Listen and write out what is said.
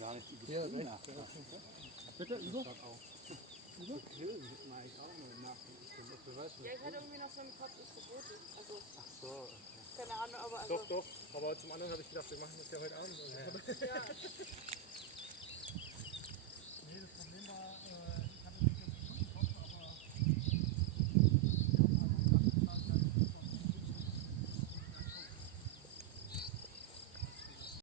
Gar nicht die nach. Bitte, Udo? Udo? Nein, ich auch nur nach. Ja, ich hatte irgendwie noch so im Kopf, ist verboten. Also, Ach so. keine Ahnung, aber also. Doch, aber zum anderen habe ich gedacht, wir machen das ja heute Abend. Also. Ja.